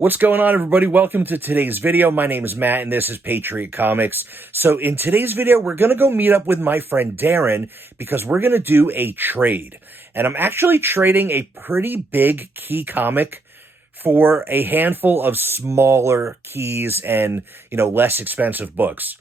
What's going on, everybody? Welcome to today's video. My name is Matt, and this is Patriot Comics. So in today's video, we're going to go meet up with my friend Darren because we're going to do a trade. And I'm actually trading a pretty big key comic for a handful of smaller keys and, less expensive books.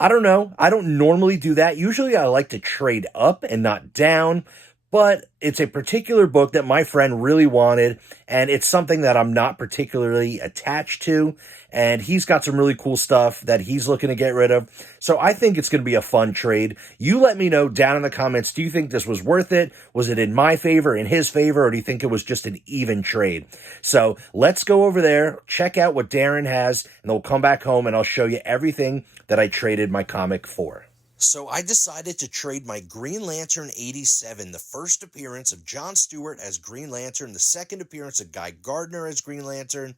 I don't know. I don't normally do that. Usually I like to trade up and not down. But it's a particular book that my friend really wanted, and it's something that I'm not particularly attached to, and he's got some really cool stuff that he's looking to get rid of. So I think it's going to be a fun trade. You let me know down in the comments, do you think this was worth it? Was it in my favor, in his favor, or do you think it was just an even trade? So let's go over there, check out what Darren has, and then we'll come back home and I'll show you everything that I traded my comic for. So I decided to trade my Green Lantern 87, the first appearance of John Stewart as Green Lantern, the second appearance of Guy Gardner as Green Lantern.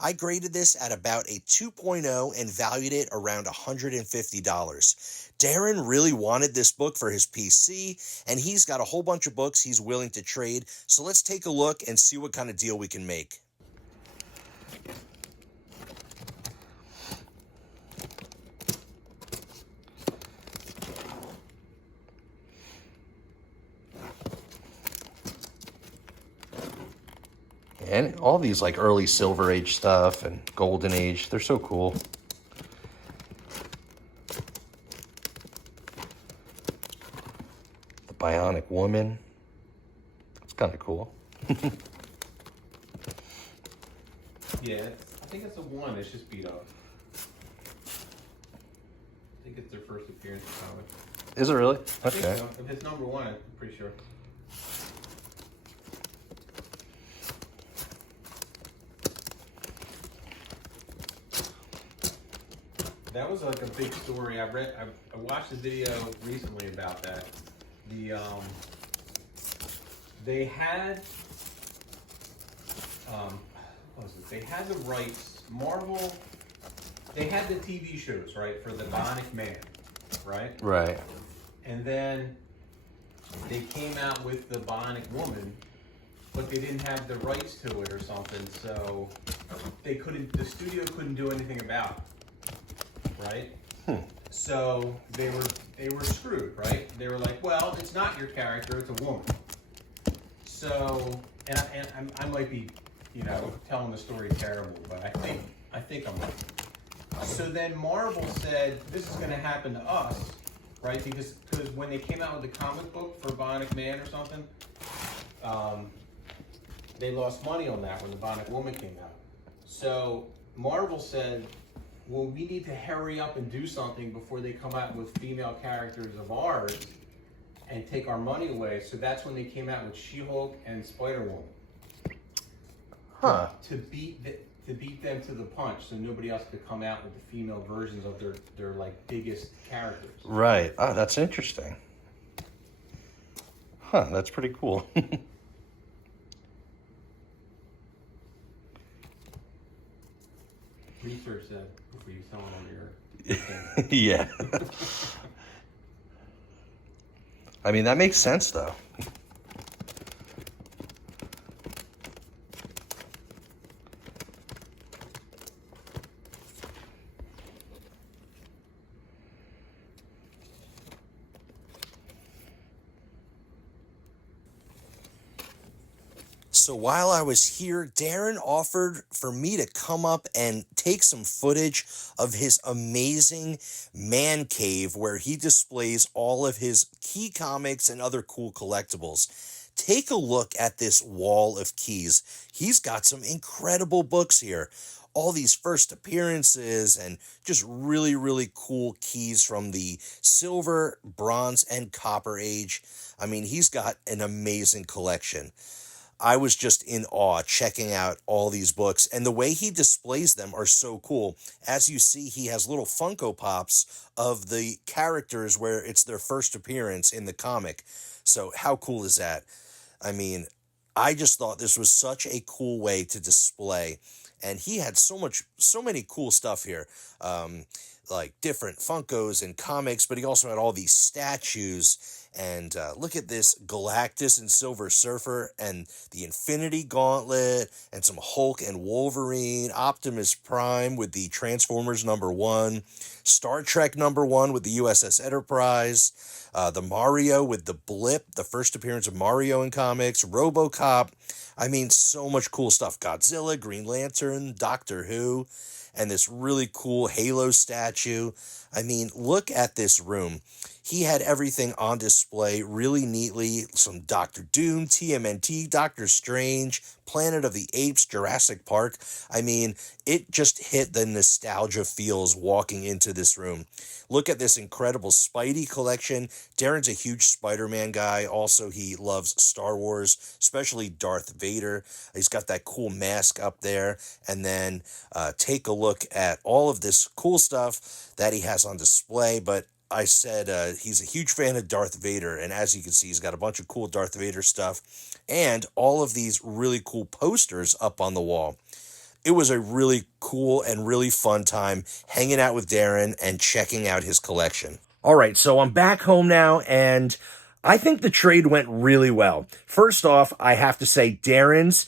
I graded this at about a 2.0 and valued it around $150. Darren really wanted this book for his PC, and he's got a whole bunch of books he's willing to trade. So let's take a look and see what kind of deal we can make. And all these like early Silver Age stuff and Golden Age, they're so cool. The Bionic Woman, it's kind of cool. Yeah, I think it's a 1. It's just beat up. I think it's their first appearance in comic. Is it really? I Okay. think so. If it's number 1, I'm pretty sure. That was like a big story. I watched a video recently about that. They had what was it? They had the rights. Marvel. They had the TV shows, right, for the Bionic Man, right? Right. And then they came out with the Bionic Woman, but they didn't have the rights to it or something, so they couldn't. The studio couldn't do anything about it, right? So they were screwed, right? They were like, well, it's not your character; it's a woman. So, and I might be, telling the story terrible, but I think I'm right. So then Marvel said, this is going to happen to us, right? Because when they came out with the comic book for Bionic Man or something, they lost money on that when the Bionic Woman came out. So Marvel said, well, we need to hurry up and do something before they come out with female characters of ours and take our money away. So that's when they came out with She-Hulk and Spider-Woman. Huh. To beat them to the punch, so nobody else could come out with the female versions of their like biggest characters. Right. Oh, that's interesting. Huh, that's pretty cool. Research that before you sell it on your Yeah. I mean, that makes sense, though. So while I was here, Darren offered for me to come up and take some footage of his amazing man cave where he displays all of his key comics and other cool collectibles. Take a look at this wall of keys. He's got some incredible books here. All these first appearances and just really, really cool keys from the Silver, Bronze, and Copper Age. I mean, he's got an amazing collection. I was just in awe checking out all these books, and the way he displays them are so cool. As you see, he has little Funko Pops of the characters where it's their first appearance in the comic. So how cool is that? I mean, I just thought this was such a cool way to display, and he had so many cool stuff here. Like different Funkos and comics, but he also had all these statues And look at this Galactus and Silver Surfer and the Infinity Gauntlet and some Hulk and Wolverine, Optimus Prime with the Transformers #1, Star Trek #1 with the USS Enterprise, the Mario with the Blip, the first appearance of Mario in comics, RoboCop. I mean, so much cool stuff. Godzilla, Green Lantern, Doctor Who, and this really cool Halo statue. I mean, look at this room. He had everything on display really neatly. Some Doctor Doom, TMNT, Doctor Strange, Planet of the Apes, Jurassic Park. I mean, it just hit the nostalgia feels walking into this room. Look at this incredible Spidey collection. Darren's a huge Spider-Man guy. Also, he loves Star Wars, especially Darth Vader. He's got that cool mask up there. And then take a look at all of this cool stuff that he has on display. But I said he's a huge fan of Darth Vader, and as you can see, he's got a bunch of cool Darth Vader stuff and all of these really cool posters up on the wall. It was a really cool and really fun time hanging out with Darren and checking out his collection. All right, so I'm back home now, and I think the trade went really well. First off, I have to say Darren's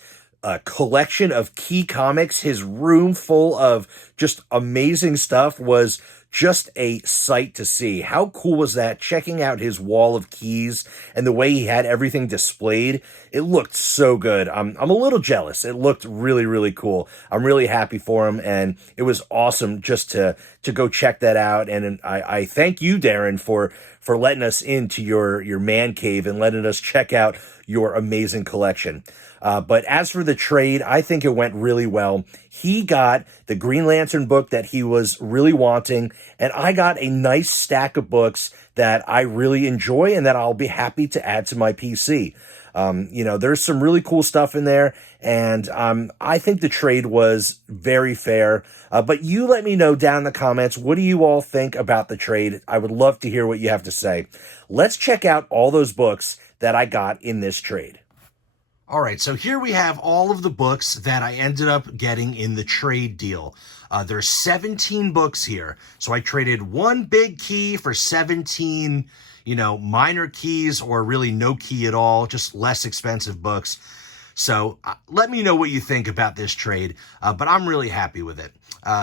collection of key comics, his room full of just amazing stuff, was just a sight to see. How cool was that? Checking out his wall of keys and the way he had everything displayed. It looked so good. I'm a little jealous. It looked really, really cool. I'm really happy for him, and it was awesome just to go check that out. And I thank you, Darren, for letting us into your man cave and letting us check out your amazing collection. But as for the trade, I think it went really well. He got the Green Lantern book that he was really wanting, and I got a nice stack of books that I really enjoy and that I'll be happy to add to my PC. There's some really cool stuff in there, and I think the trade was very fair. But you let me know down in the comments, what do you all think about the trade? I would love to hear what you have to say. Let's check out all those books that I got in this trade. All right, so here we have all of the books that I ended up getting in the trade deal. There's 17 books here. So I traded one big key for 17, minor keys or really no key at all, just less expensive books. So let me know what you think about this trade, but I'm really happy with it.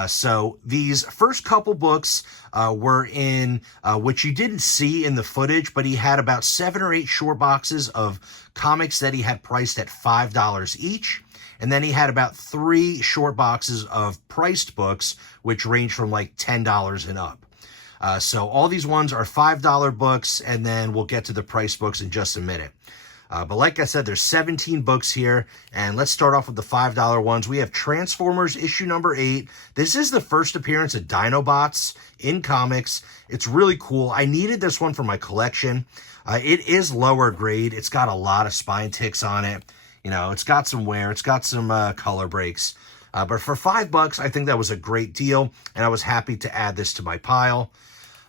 So these first couple books were in, which you didn't see in the footage, but he had about 7 or 8 short boxes of comics that he had priced at $5 each. And then he had about 3 short boxes of priced books, which range from like $10 and up. So all these ones are $5 books, and then we'll get to the price books in just a minute. But like I said, there's 17 books here, and let's start off with the $5 ones. We have Transformers issue number 8. This is the first appearance of Dinobots in comics. It's really cool. I needed this one for my collection. It is lower grade. It's got a lot of spine ticks on it. It's got some wear. It's got some color breaks. But for $5, I think that was a great deal, and I was happy to add this to my pile.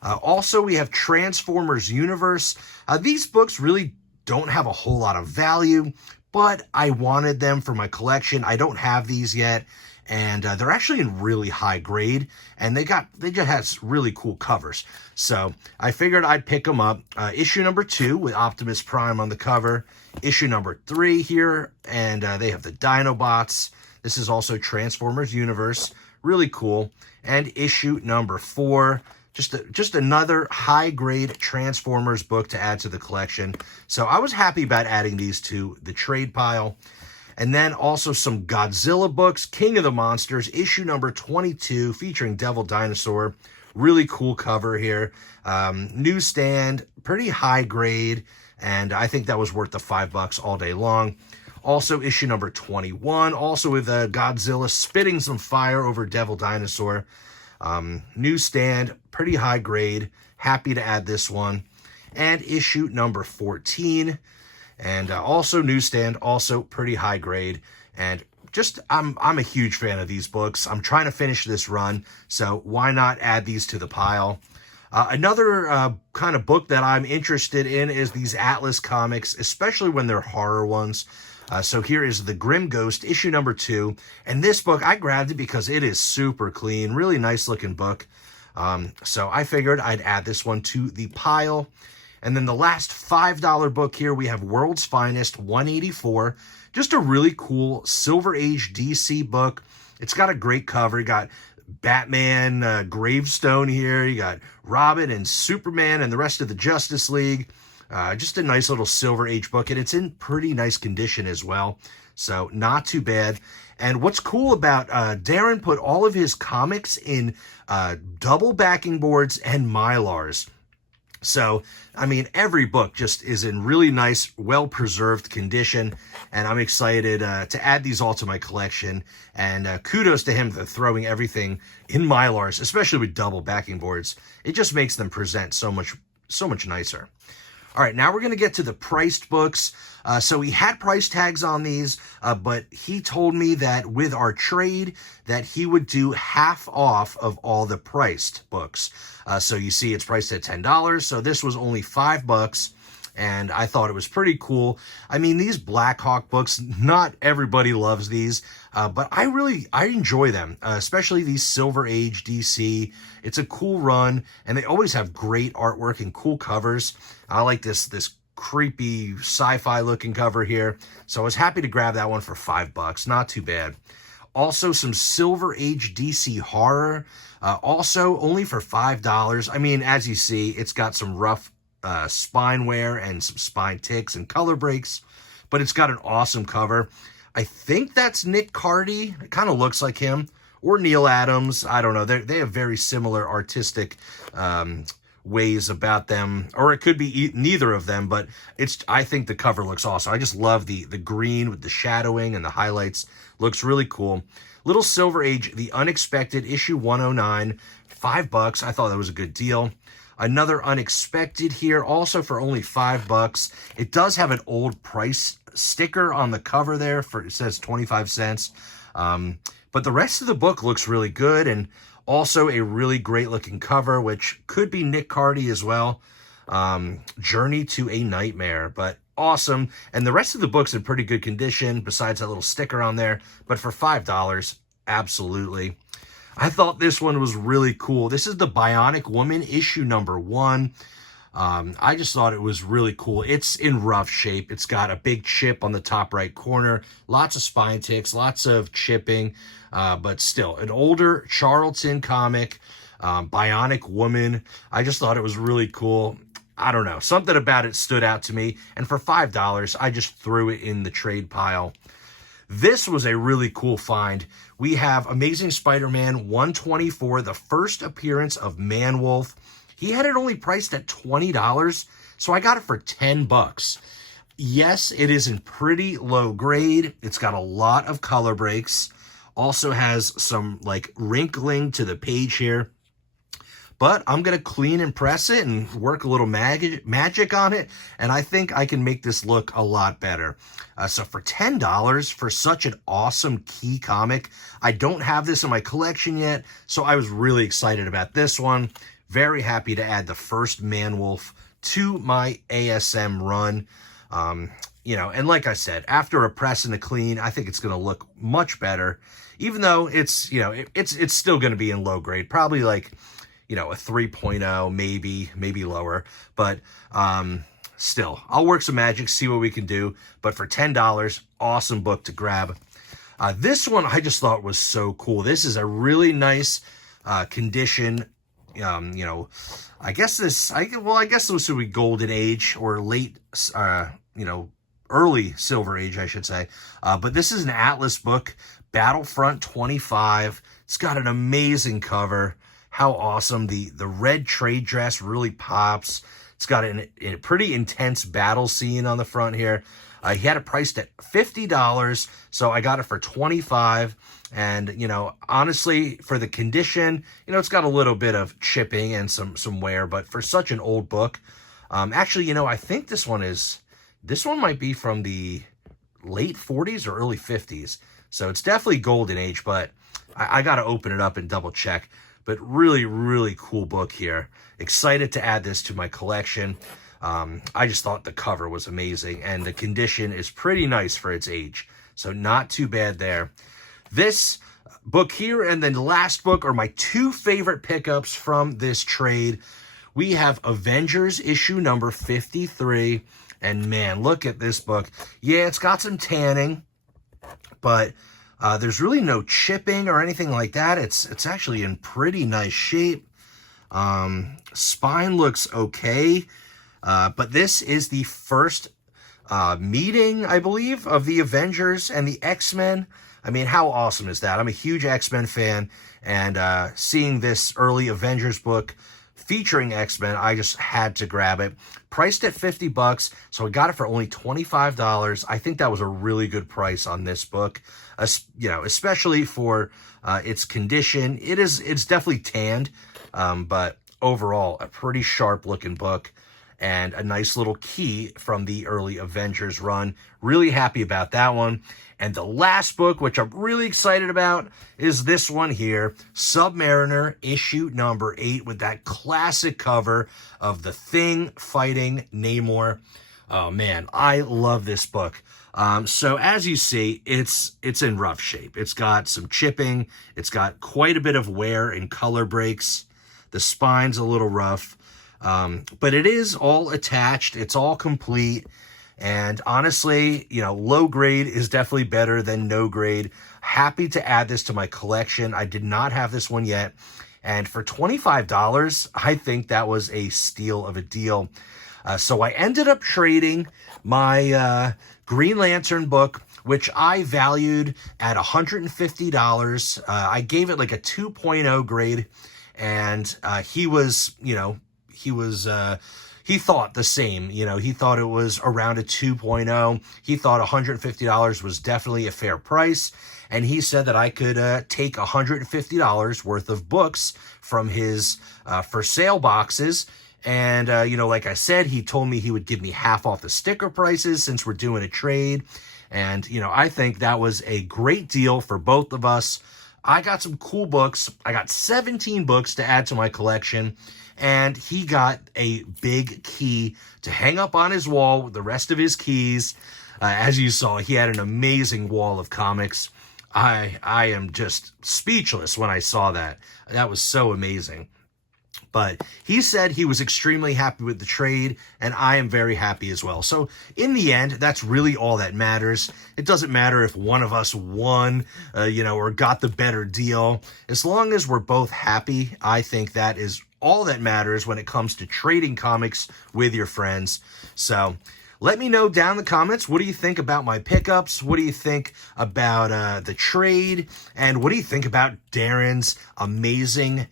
Also, we have Transformers Universe. These books really don't have a whole lot of value, but I wanted them for my collection. I don't have these yet, and they're actually in really high grade, and they just have really cool covers. So I figured I'd pick them up. Issue number 2 with Optimus Prime on the cover. Issue number 3 here, and they have the Dinobots. This is also Transformers Universe. Really cool. And issue number 4. Just another high-grade Transformers book to add to the collection. So I was happy about adding these to the trade pile. And then also some Godzilla books, King of the Monsters, issue number 22, featuring Devil Dinosaur. Really cool cover here. Newsstand, pretty high grade, and I think that was worth the $5 all day long. Also issue number 21, also with Godzilla spitting some fire over Devil Dinosaur. Newsstand, pretty high grade. Happy to add this one. And issue number 14. And also newsstand, also pretty high grade. And just, I'm a huge fan of these books. I'm trying to finish this run, so why not add these to the pile? Another kind of book that I'm interested in is these Atlas comics, especially when they're horror ones. So here is The Grim Ghost, issue number 2. And this book, I grabbed it because it is super clean, really nice looking book. So I figured I'd add this one to the pile. And then the last $5 book here, we have World's Finest 184. Just a really cool Silver Age DC book. It's got a great cover. You got Batman gravestone here. You got Robin and Superman and the rest of the Justice League. Just a nice little Silver Age book, and it's in pretty nice condition as well. So not too bad. And what's cool about Darren put all of his comics in double backing boards and Mylars. So, I mean, every book just is in really nice, well-preserved condition, and I'm excited to add these all to my collection, and kudos to him for throwing everything in Mylars, especially with double backing boards. It just makes them present so much nicer. All right, now we're going to get to the priced books. So he had price tags on these, but he told me that with our trade that he would do half off of all the priced books. So you see it's priced at $10. So this was only $5. And I thought it was pretty cool. I mean, these Black Hawk books, not everybody loves these, but I enjoy them, especially these Silver Age DC. It's a cool run, and they always have great artwork and cool covers. I like this creepy sci-fi looking cover here, so I was happy to grab that one for $5. Not too bad. Also, some Silver Age DC horror, also only for $5. I mean, as you see, it's got some rough spine wear and some spine ticks and color breaks, but it's got an awesome cover. I think that's Nick Cardy. It kind of looks like him, or Neil Adams. I don't know. They have very similar artistic ways about them, or it could be neither of them, but I think the cover looks awesome. I just love the green with the shadowing and the highlights. Looks really cool. Little Silver Age, The Unexpected, issue 109, $5. I thought that was a good deal. Another Unexpected here, also for only $5. It does have an old price sticker on the cover there, it says 25 cents. But the rest of the book looks really good, and also a really great looking cover, which could be Nick Cardy as well. Journey to a Nightmare, but awesome. And the rest of the book's in pretty good condition, besides that little sticker on there. But for $5, absolutely. I thought this one was really cool. This is the Bionic Woman, issue number 1. I just thought it was really cool. It's in rough shape. It's got a big chip on the top right corner, lots of spine ticks, lots of chipping, but still an older Charlton comic, Bionic Woman. I just thought it was really cool. I don't know, something about it stood out to me, and for $5, I just threw it in the trade pile. This was a really cool find. We have Amazing Spider-Man 124, the first appearance of Man-Wolf. He had it only priced at $20, so I got it for $10. Yes, it is in pretty low grade. It's got a lot of color breaks. Also has some like wrinkling to the page here. But I'm going to clean and press it and work a little magic on it, and I think I can make this look a lot better. So for $10 for such an awesome key comic, I don't have this in my collection yet, so I was really excited about this one. Very happy to add the first Man-Wolf to my ASM run. You know, and like I said, after a press and a clean, I think it's going to look much better, even though it's, you know, it's still going to be in low grade, probably like, you know, a 3.0, maybe lower, but still, I'll work some magic, see what we can do. But for $10, awesome book to grab. This one I just thought was so cool. This is a really nice condition. You know, I guess this would be Golden Age or late, you know, early Silver Age, I should say. But this is an Atlas book, Battlefront 25. It's got an amazing cover. How awesome. The red trade dress really pops. It's got a pretty intense battle scene on the front here. He had it priced at $50, so I got it for $25. And, you know, honestly, for the condition, you know, it's got a little bit of chipping and some wear, but for such an old book, actually, you know, I think this one might be from the late 40s or early 50s. So it's definitely Golden Age, but I got to open it up and double check. But really, really cool book here. Excited to add this to my collection. I just thought the cover was amazing, and the condition is pretty nice for its age. So not too bad there. This book here and then the last book are my two favorite pickups from this trade. we have Avengers issue number 53. And man, look at this book. Yeah, it's got some tanning, but there's really no chipping or anything like that. It's actually in pretty nice shape. Spine looks okay. But this is the first meeting, I believe, of the Avengers and the X-Men. I mean, how awesome is that? I'm a huge X-Men fan, and seeing this early Avengers book featuring X-Men, I just had to grab it. Priced at $50, so I got it for only $25. I think that was a really good price on this book, you know, especially for its condition. It's definitely tanned, but overall, a pretty sharp-looking book. And a nice little key from the early Avengers run. Really happy about that one. And the last book, which I'm really excited about, is this one here, Submariner, issue number 8, with that classic cover of the Thing fighting Namor. Oh man, I love this book. So as you see, it's in rough shape. It's got some chipping. It's got quite a bit of wear and color breaks. The spine's a little rough. But it is all attached. It's all complete. And honestly, you know, low grade is definitely better than no grade. Happy to add this to my collection. I did not have this one yet. And for $25, I think that was a steal of a deal. So I ended up trading my Green Lantern book, which I valued at $150. I gave it like a 2.0 grade. And he was, you know, he thought the same, you know, he thought it was around a 2.0. He thought $150 was definitely a fair price. And he said that I could take $150 worth of books from his for sale boxes. And, you know, like I said, he told me he would give me half off the sticker prices since we're doing a trade. And, you know, I think that was a great deal for both of us. I got some cool books. I got 17 books to add to my collection. And he got a big key to hang up on his wall with the rest of his keys. As you saw, he had an amazing wall of comics. I am just speechless when I saw that. That was so amazing. But he said he was extremely happy with the trade, and I am very happy as well. So in the end, that's really all that matters. It doesn't matter if one of us won, you know, or got the better deal. As long as we're both happy, I think that is all that matters when it comes to trading comics with your friends. So let me know down in the comments, what do you think about my pickups? What do you think about the trade? And what do you think about Darren's amazing,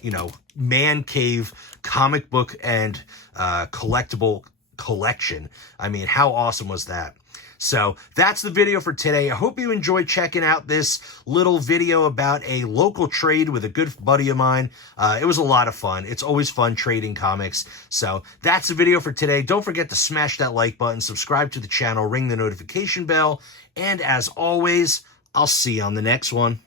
you know, man cave comic book and collectible collection? I mean, how awesome was that? So that's the video for today. I hope you enjoyed checking out this little video about a local trade with a good buddy of mine. It was a lot of fun. It's always fun trading comics. So that's the video for today. Don't forget to smash that like button, subscribe to the channel, ring the notification bell, and as always, I'll see you on the next one.